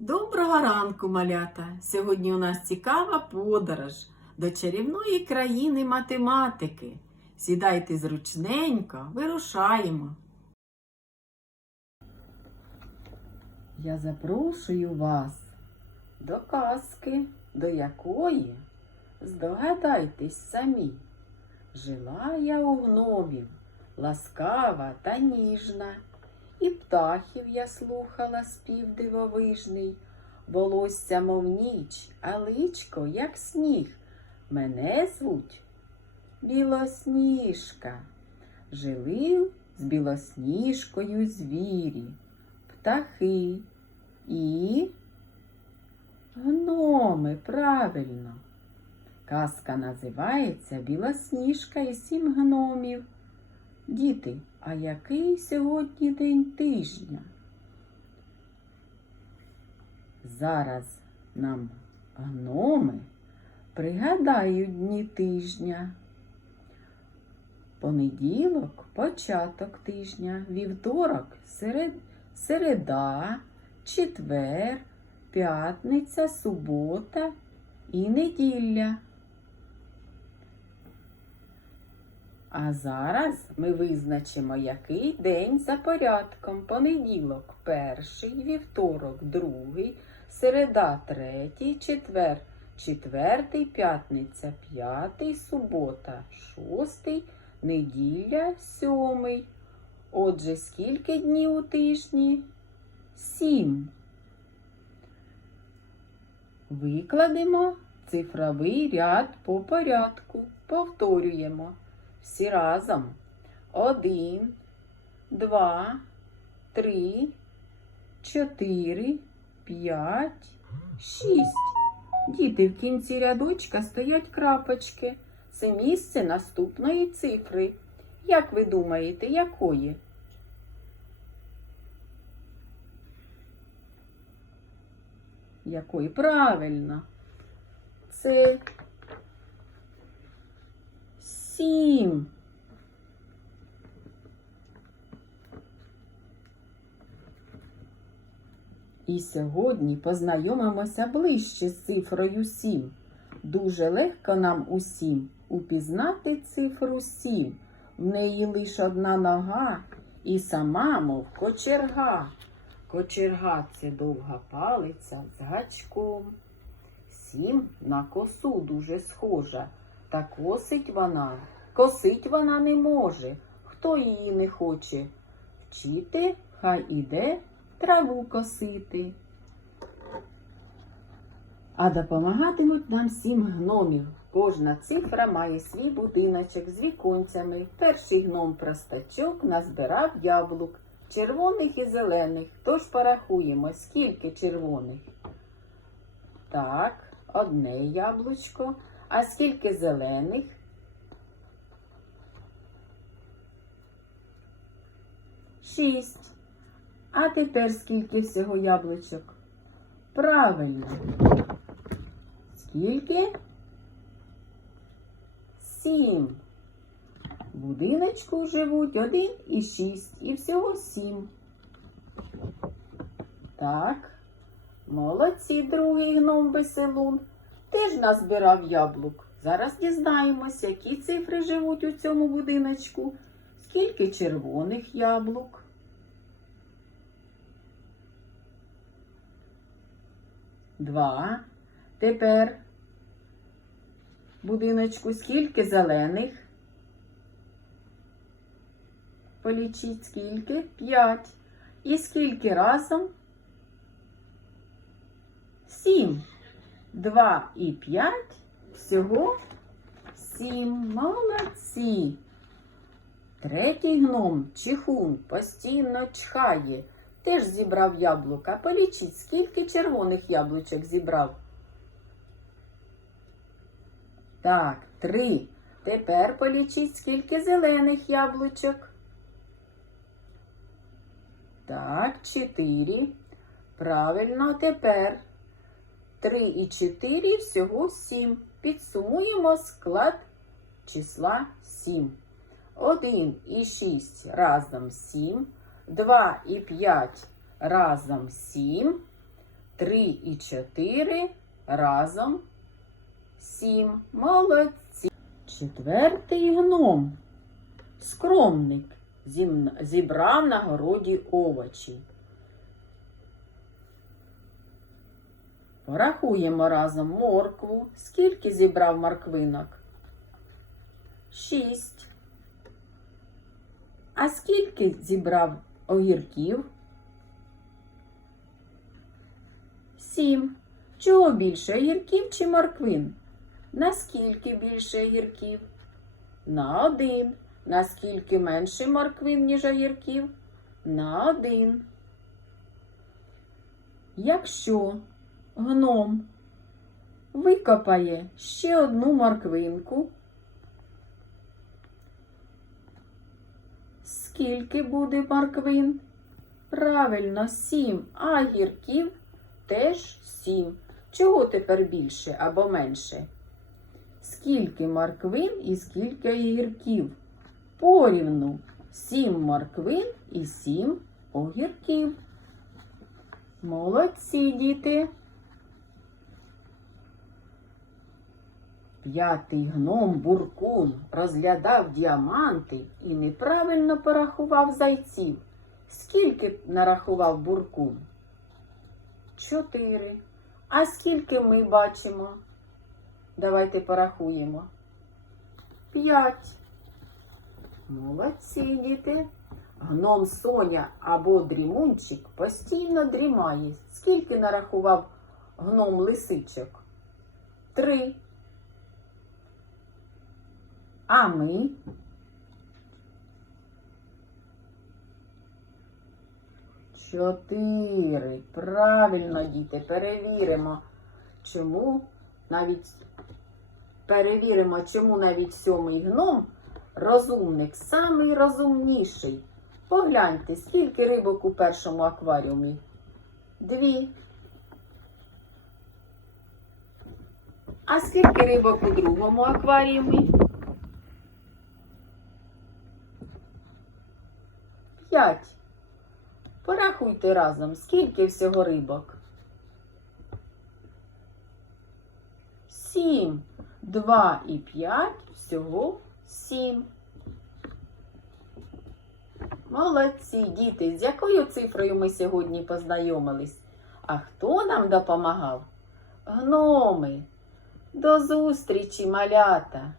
Доброго ранку, малята! Сьогодні у нас цікава подорож до чарівної країни математики. Сідайте зручненько, вирушаємо. Я запрошую вас до казки, до якої, здогадайтесь самі, жила я у гномів, ласкава та ніжна. І птахів я слухала спів дивовижний, волосся, мов ніч, а личко, як сніг. Мене звуть Білосніжка. Жили з білосніжкою звірі, птахи і гноми, правильно. Казка називається Білосніжка і сім гномів. Діти, а який сьогодні день тижня? Зараз нам гноми пригадають дні тижня. Понеділок початок тижня, вівторок серед... середа, четвер, п'ятниця, субота і неділя. А зараз ми визначимо, який день за порядком. Понеділок перший, вівторок другий, середа третій, четвер, четвертий, п'ятниця п'ятий, субота шостий, неділя сьомий. Отже, скільки днів у тижні? Сім. Викладемо цифровий ряд по порядку. Повторюємо. Всі разом. Один, два, три, чотири, п'ять, шість. Діти в кінці рядочка стоять крапочки. Це місце наступної цифри. Як ви думаєте, якої? Якої? Правильно. Це сім. І сьогодні познайомимося ближче з цифрою сім. Дуже легко нам усім упізнати цифру сім. В неї лише одна нога і сама, мов кочерга. Кочерга це довга палиця з гачком. Сім на косу дуже схожа. Та косить вона, косить вона не може. Хто її не хоче вчити, хай іде траву косити. А допомагатимуть нам сім гномів. Кожна цифра має свій будиночок з віконцями. Перший гном простачок назбирав яблук, червоних і зелених. Тож порахуємо, скільки червоних. Так, одне яблучко. А скільки зелених? Шість. А тепер скільки всього яблучок? Правильно. Скільки? Сім. Будиночку живуть один і шість. І всього сім. Так. Молодці, другий гном веселун теж назбирав яблук. Зараз дізнаємося, які цифри живуть у цьому будиночку. Скільки червоних яблук? Два. Тепер будиночку скільки зелених? Полічіть скільки? П'ять. І скільки разом? Сім. 2 і 5, всього 7. Молодці. Третій гном, чихун, постійно чхає. Теж зібрав яблука. Полічіть, скільки червоних яблучок зібрав. Так, три. Тепер полічіть, скільки зелених яблучок. Так, чотири. Правильно, тепер 3 і 4 всього 7. Підсумуємо склад числа 7. 1 і 6 разом 7. 2 і 5 разом 7. Три і чотири разом сім. Молодці. Четвертий гном. Скромник зібрав на городі овочі. Порахуємо разом моркву. Скільки зібрав морквинок? Шість. А скільки зібрав огірків? Сім. Чого більше огірків чи морквин? Наскільки більше огірків? На один. Наскільки менше морквин, ніж огірків? На один. Якщо гном викопає ще одну морквинку, скільки буде морквин? Правильно, сім, а гірків теж сім. Чого тепер більше або менше? Скільки морквин і скільки огірків? Порівну сім морквин і сім огірків. Молодці, діти. П'ятий гном Буркун розглядав діаманти і неправильно порахував зайців. Скільки нарахував Буркун? Чотири. А скільки ми бачимо? Давайте порахуємо. П'ять. Молодці, діти. Гном Соня або дрімунчик постійно дрімає. Скільки нарахував гном лисичок? Три. А ми? Чотири. Правильно, діти, перевіримо, чому навіть перевіримо, чому навіть сьомий гном розумник, самий розумніший. Погляньте, скільки рибок у першому акваріумі? Дві. А скільки рибок у другому акваріумі? П'ять. Порахуйте разом, скільки всього рибок? Сім. Два і п'ять всього сім. Молодці, діти, з якою цифрою ми сьогодні познайомились? А хто нам допомагав? Гноми. До зустрічі, малята!